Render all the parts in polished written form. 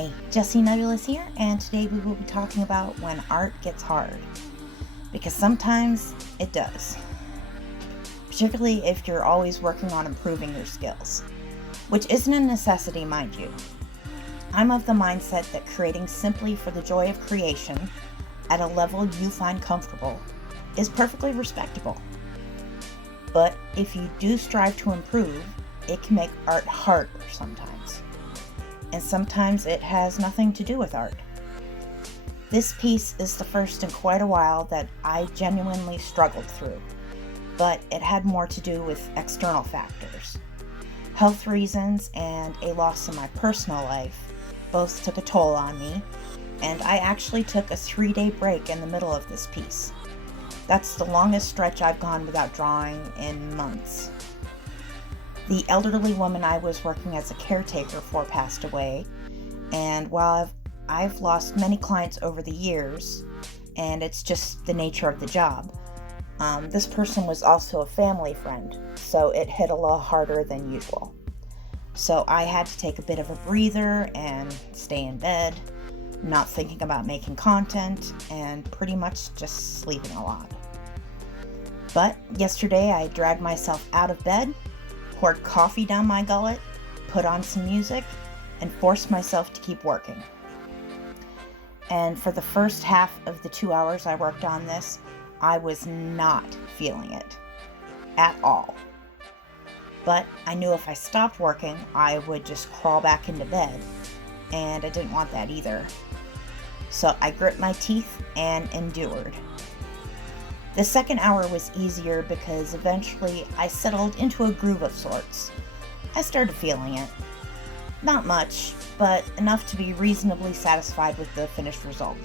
Hi, Jessie Nebulous here, and today we will be talking about when art gets hard. Because sometimes it does. Particularly if you're always working on improving your skills. Which isn't a necessity, mind you. I'm of the mindset that creating simply for the joy of creation, at a level you find comfortable, is perfectly respectable. But if you do strive to improve, it can make art harder sometimes. And sometimes it has nothing to do with art. This piece is the first in quite a while that I genuinely struggled through, but it had more to do with external factors. Health reasons and a loss in my personal life both took a toll on me, and I actually took a 3-day break in the middle of this piece. That's the longest stretch I've gone without drawing in months. The elderly woman I was working as a caretaker for passed away, and while I've lost many clients over the years, and it's just the nature of the job, this person was also a family friend, so it hit a little harder than usual. So I had to take a bit of a breather and stay in bed, not thinking about making content, and pretty much just sleeping a lot. But yesterday I dragged myself out of bed, poured coffee down my gullet, put on some music, and forced myself to keep working. And for the first half of the 2 hours I worked on this, I was not feeling it at all. But I knew if I stopped working, I would just crawl back into bed, and I didn't want that either. So I grit my teeth and endured. The second hour was easier because eventually I settled into a groove of sorts. I started feeling it. Not much, but enough to be reasonably satisfied with the finished result,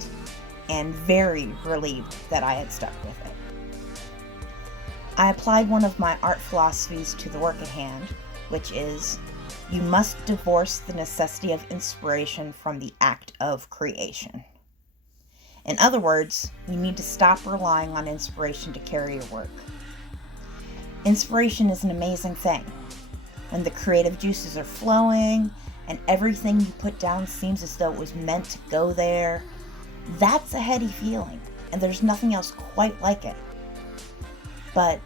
and very relieved that I had stuck with it. I applied one of my art philosophies to the work at hand, which is, you must divorce the necessity of inspiration from the act of creation. In other words, you need to stop relying on inspiration to carry your work. Inspiration is an amazing thing. When the creative juices are flowing and everything you put down seems as though it was meant to go there, that's a heady feeling, and there's nothing else quite like it. But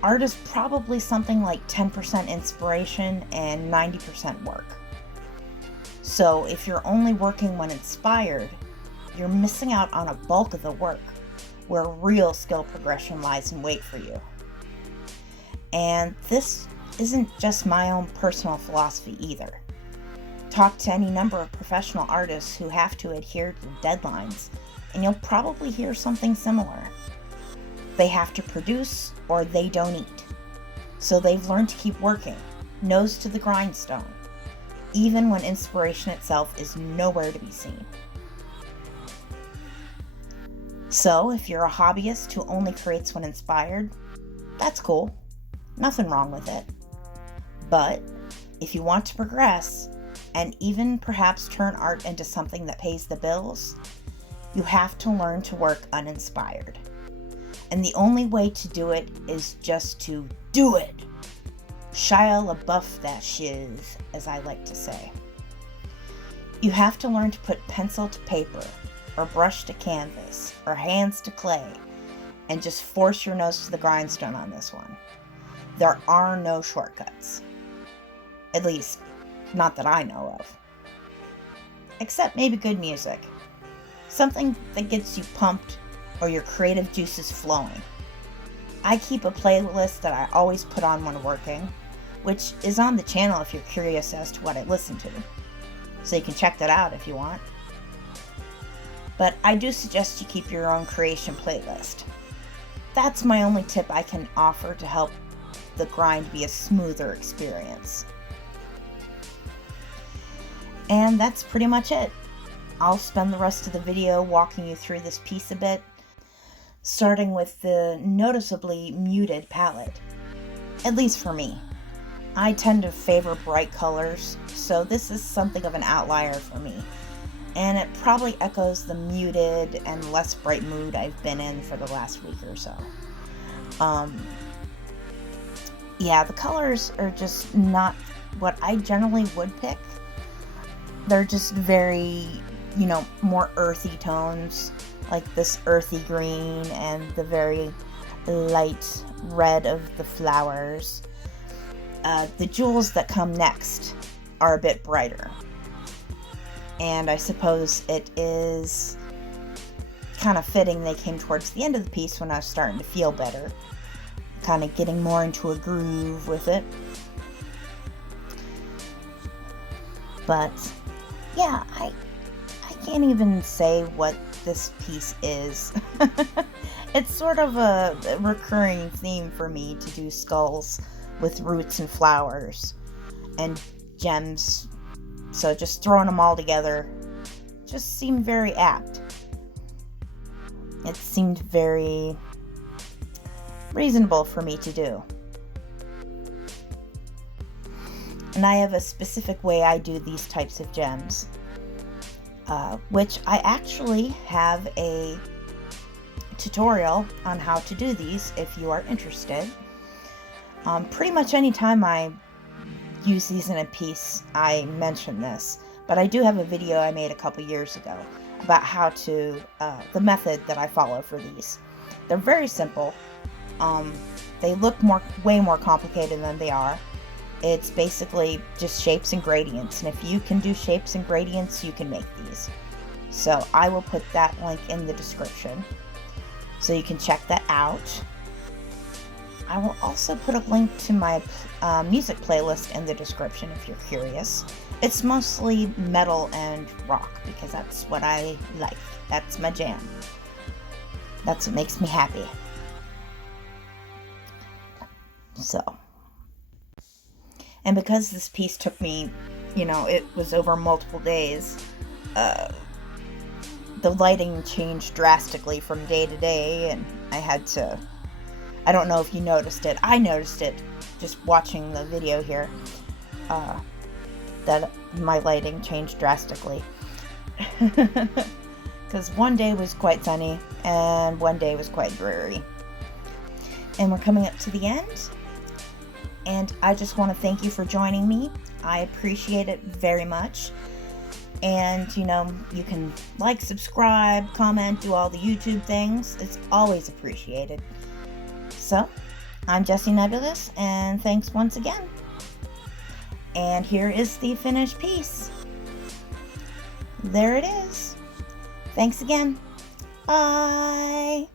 art is probably something like 10% inspiration and 90% work. So if you're only working when inspired, you're missing out on a bulk of the work, where real skill progression lies in wait for you. And this isn't just my own personal philosophy either. Talk to any number of professional artists who have to adhere to deadlines, and you'll probably hear something similar. They have to produce or they don't eat. So they've learned to keep working, nose to the grindstone, even when inspiration itself is nowhere to be seen. So, if you're a hobbyist who only creates when inspired, that's cool. Nothing wrong with it. But, if you want to progress, and even perhaps turn art into something that pays the bills, you have to learn to work uninspired. And the only way to do it is just to do it. Shia LaBeouf that shiz, as I like to say. You have to learn to put pencil to paper, or brush to canvas, or hands to clay, and just force your nose to the grindstone on this one. There are no shortcuts. At least, not that I know of. Except maybe good music. Something that gets you pumped, or your creative juices flowing. I keep a playlist that I always put on when working, which is on the channel if you're curious as to what I listen to. So you can check that out if you want. But I do suggest you keep your own creation playlist. That's my only tip I can offer to help the grind be a smoother experience. And that's pretty much it. I'll spend the rest of the video walking you through this piece a bit, starting with the noticeably muted palette. At least for me. I tend to favor bright colors, so this is something of an outlier for me. And it probably echoes the muted and less bright mood I've been in for the last week or so. Yeah, the colors are just not what I generally would pick. they're just very, more earthy tones, like this earthy green and the very light red of the flowers. The jewels that come next are a bit brighter. And I suppose it is kind of fitting they came towards the end of the piece when I was starting to feel better. Kind of getting more into a groove with it. But yeah, I can't even say what this piece is. It's sort of a recurring theme for me to do skulls with roots and flowers and gems. So just throwing them all together just seemed very apt. It seemed very reasonable for me to do. And I have a specific way I do these types of gems, which I actually have a tutorial on how to do these if you are interested. Pretty much anytime I use these in a piece, I mention this, but I do have a video I made a couple years ago about how to, the method that I follow for these. They're very simple. They look way more complicated than they are. It's basically just shapes and gradients, and if you can do shapes and gradients, you can make these. So I will put that link in the description, so you can check that out. I will also put a link to my music playlist in the description if you're curious. It's mostly metal and rock because that's what I like. That's my jam. That's what makes me happy. So, and because this piece took me, it was over multiple days, the lighting changed drastically from day to day, and I don't know if you noticed it. I noticed it just watching the video here, that my lighting changed drastically. Because one day was quite sunny, and one day was quite dreary. And we're coming up to the end, and I just want to thank you for joining me. I appreciate it very much. And, you can like, subscribe, comment, do all the YouTube things. It's always appreciated. So, I'm Jessie Nebulous, and thanks once again. And here is the finished piece. There it is. Thanks again. Bye.